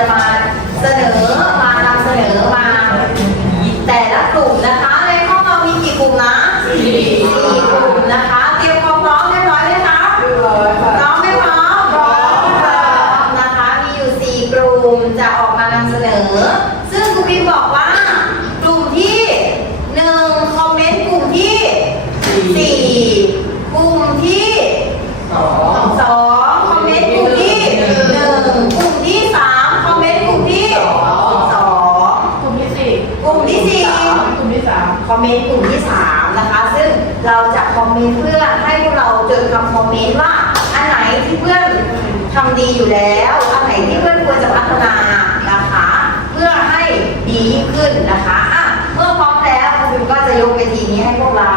จะมาเสนอมานำเสนอมา แต่ละกลุ่มนะคะในห้องเรามีกี่กลุ่มนะสี่กลุ่มนะคะ เตรียมความพร้อมเรียบร้อยไหมคะ เรียบร้อยค่ะ พร้อมไหมพร้อมพร้อมค่ะนะคะ มีอยู่สี่กลุ่มจะออกมานำเสนอ ซึ่งครูพิมบอกว่า กลุ่มที่หนึ่งคอมเมนต์กลุ่มที่สี่กลุ่มที่ สอง สองคอมเมนต์กลุ่มที่หนึ่งกลุ่มที่สามคอมเมนต์กลุ่มที่สอง กลุ่มที่สี่ กลุ่มที่สี่ กลุ่มที่สาม คอมเมนต์กลุ่มที่สามนะคะ ซึ่งเราจะคอมเม นี้เพื่อให้พวกเราจดคำคอมเมนต์ว่า อันไหนที่เพื่อนทำดีอยู่แล้ว อันไหนที่เพื่อนควรจะพัฒนานะคะ เพื่อให้ดียิ่งขึ้นนะคะอะเมื่อพร้อมแล้วคุณก็จะยกเวทีนี้ให้พวกเรา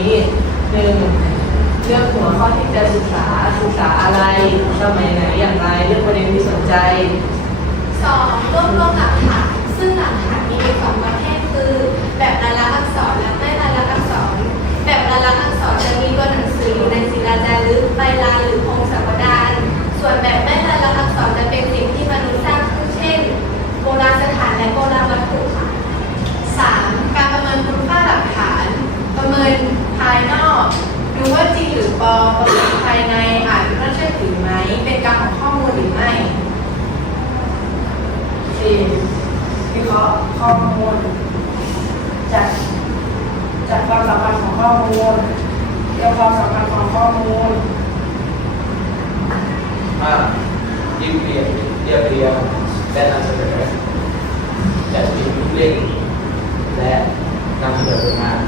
นี้หนึ่งเลือกหัวข้อที่จะศึกษาศึกษาอะไรสมัยไหนอย่างไรเลือกประเด็นที่สนใจสองรวบรวมหลักฐานซึ่งหลักฐานมีอยู่สองประเภทคือ แบบลายลักษณ์อักษรและไม่ลายลักษณ์อักษร แบบลายลักษณ์อักษรจะมีตัวหนังสืออยู่ในศิลาจารึกใบลานหรือพงศาวดารส่วนแบบไม่ลายลักษณ์อักษรจะเป็นสิ่งที่มนุษย์สร้างขึ้นเช่น โบราณสถานและโบราณวัตถุค่ะ 3. การประเมินคุณค่าหลักฐาน ประเมินายนอก ดูว่าจริงหรือปลอมประเมินภายในอาจน่าเชื่อถือไหม เป็นการของข้อมูลหรือไม่สี่วิเคราะห์ข้อมูลจากจากความสัมพันธ์ของข้อมูลเรียกความสัมพันธ์ของข้อมูลห้ายิบเรียงเรียบเรียงและนำเสนอจัดทีมเร่งและนำเสนอผลงาน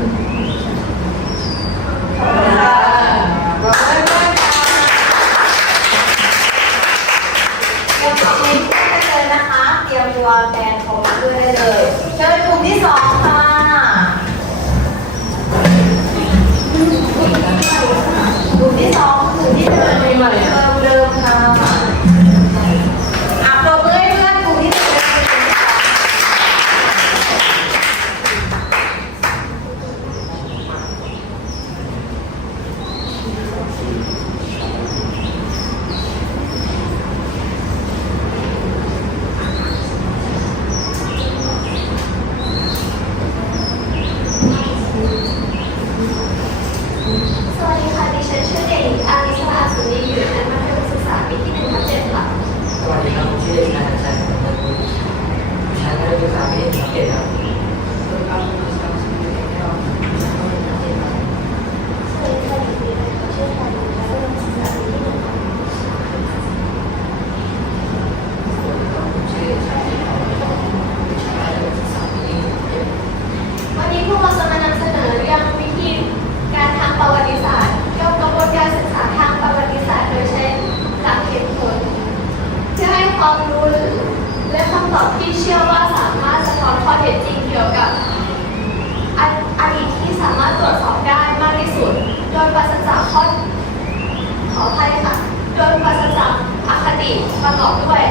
ประกอบด้วย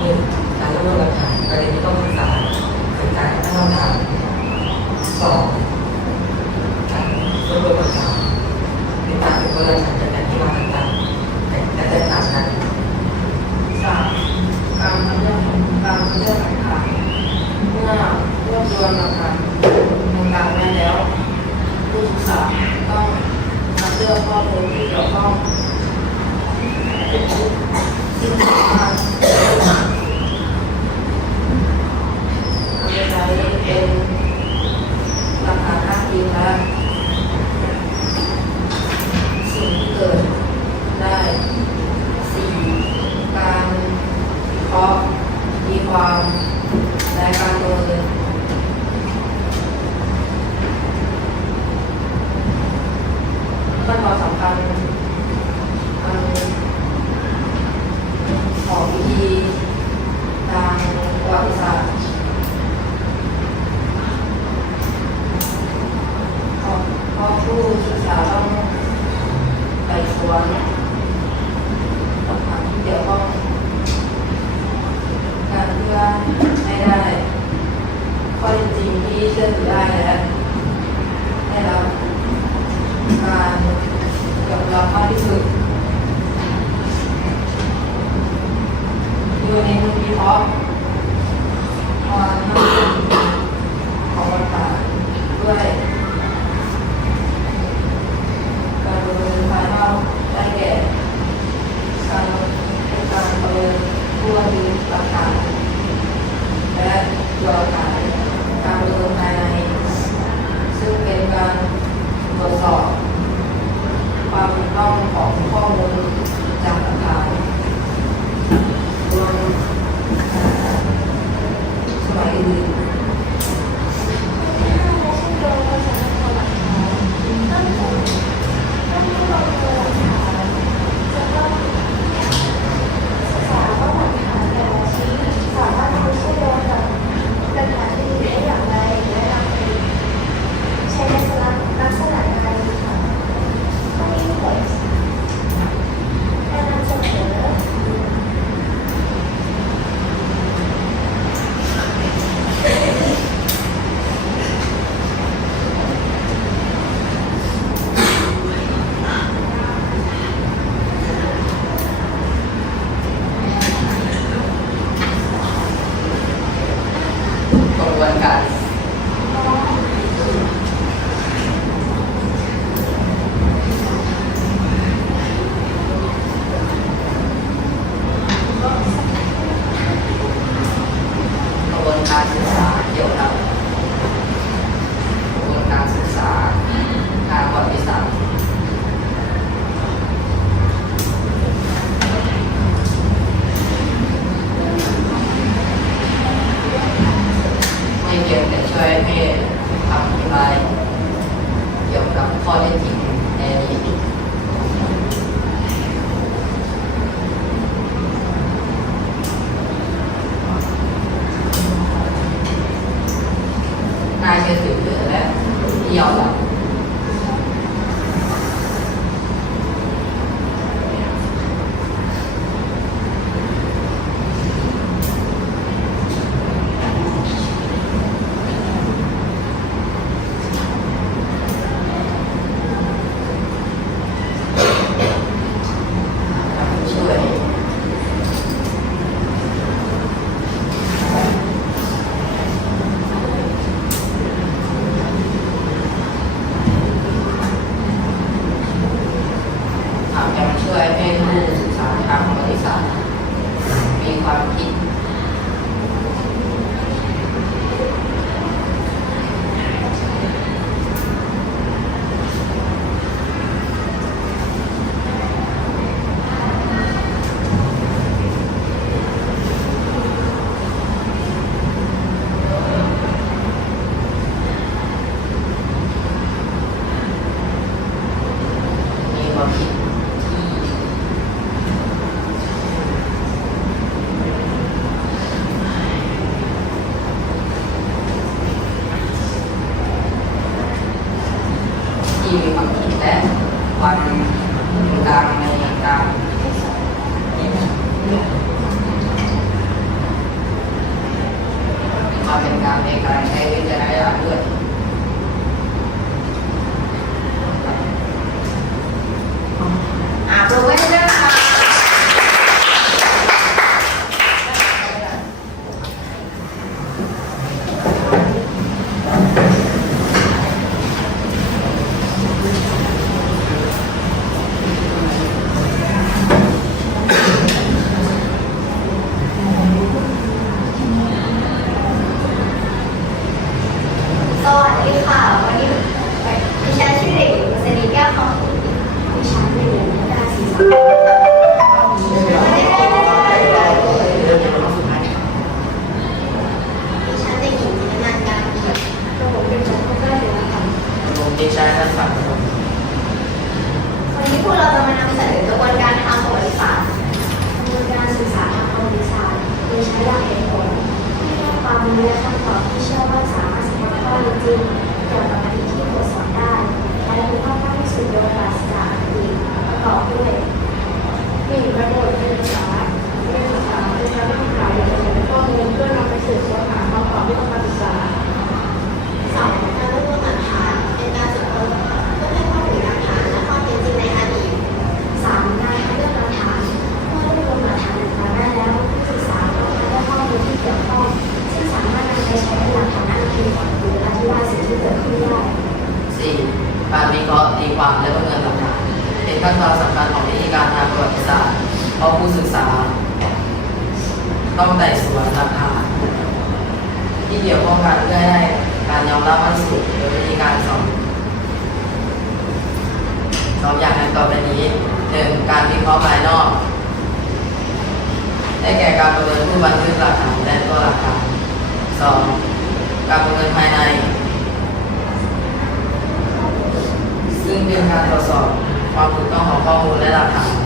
หนึ่งการรวบรวมหลักฐานประเด็นที่ต้องศึกษาศึกษาตั้งคำถามสองการรวบรวมหลักฐานติดตามถึงว่าหลักานจะแบ่งที่มาต่างๆแต่แต่แตกต่างกันสามการทำเรื่องการทำเรื่องหลักฐานเมื่อรวบรวมหลักฐานต่างๆได้แล้วผู้ศึกษาต้องคัดเลือกข้อมูลที่เกี่ยวข้อง Obrigado. 拿一些腿不的来自己要的。 รับวันศุกโดยวิธีการสองสองอย่างในต่อไนี้หนึ่งการวิเคราะห์ภายนอก ได้แก่การประเมินผู้บันทึกหลักฐานและตัวหลักฐานสองการประเมินภายใน ซึ่งเป็นการตรวจสอบความถูกต้องของข้อมูลและหลักฐาน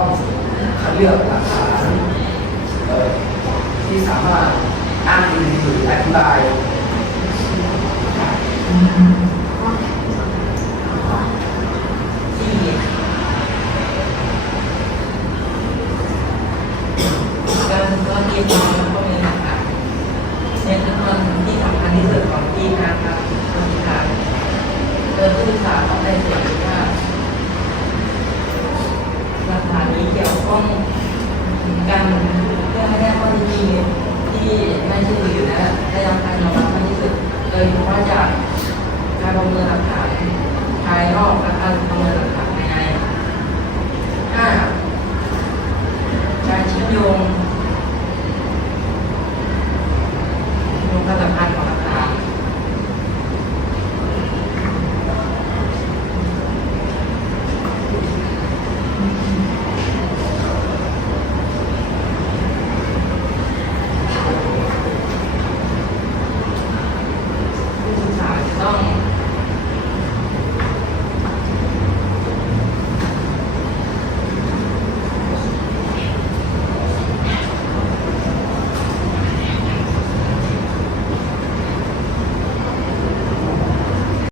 ต้องคัดเลือกหลักฐานที่สามารถอ้างอิงหรืออธิบายการก็มีความพวกนี้นะคะในขั้นที่สำคัญที่สุดของที่นะคะคือการเดินผู้สาต้องได้ส่ว